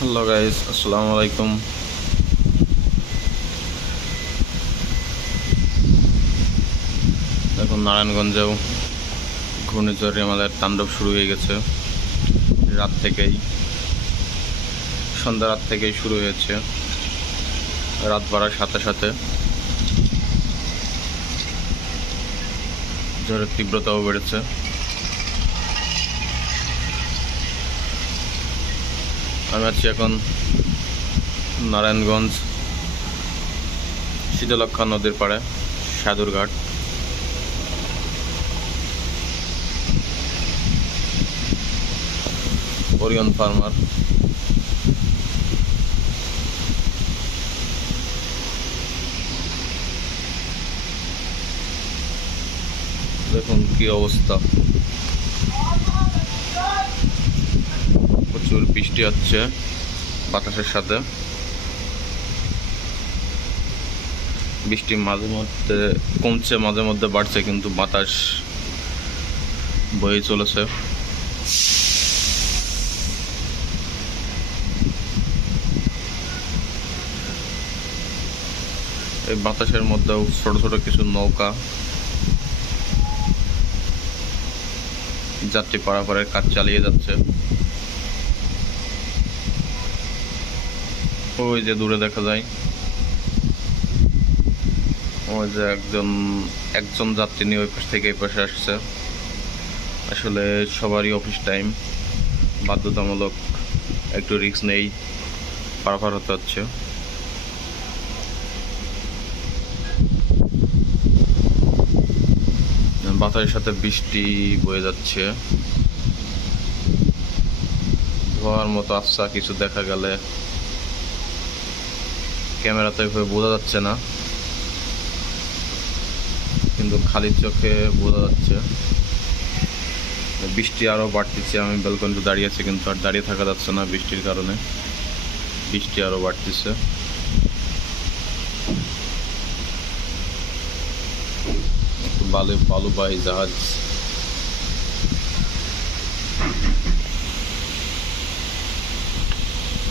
Hello guys আসসালামু আলাইকুম এখন নারায়ণগঞ্জেও ঘূর্ণিঝড় আমাদের তাণ্ডব শুরু হয়ে গেছে। রাত থেকেই, সন্ধ্যা রাত থেকেই শুরু হয়েছে। রাত বাড়ার সাথে সাথে ঝড়ের তীব্রতাও বেড়েছে। আমি আছি এখন নারায়ণগঞ্জ শীতলক্ষা নদীর পাড়ে সাদুরঘাট। Orion farmer. দেখুন কি অবস্থা। বৃষ্টি হচ্ছে বাতাসের সাথে। বৃষ্টি মাঝে মধ্যে কমছে, মাঝে মধ্যে বাড়ছে, কিন্তু বাতাস বয়ে চলেছে। এই বাতাসের মধ্যেও ছোট ছোট কিছু নৌকা, যাত্রী পারাপারের কাজ চালিয়ে যাচ্ছে। ওই যে দূরে দেখা যায়। ওই যে একজন একজন যাত্রী নিয়ে ওই পাশ থেকে এই পাশে আসছে। আসলে সবারই অফিস টাইম বাধ্যতামূলক একটু রিস্ক নেই। পারাপার হতে হচ্ছে। বাতাসের সাথে বৃষ্টি বয়ে যাচ্ছে। ধোয়ার মতো আফসা কিছু দেখা গেলে ক্যামেরাতে বোঝা যাচ্ছে না। কিন্তু খালি চোখে বোঝা যাচ্ছে। বৃষ্টি আরও বাড়তেছে, আমি ব্যালকনিতে দাঁড়িয়ে আছি, কিন্তু আর দাঁড়িয়ে থাকা যাচ্ছে না বৃষ্টির কারণে। বৃষ্টি আরও বাড়তেছে। একটু বালু বালুবাহী জাহাজ।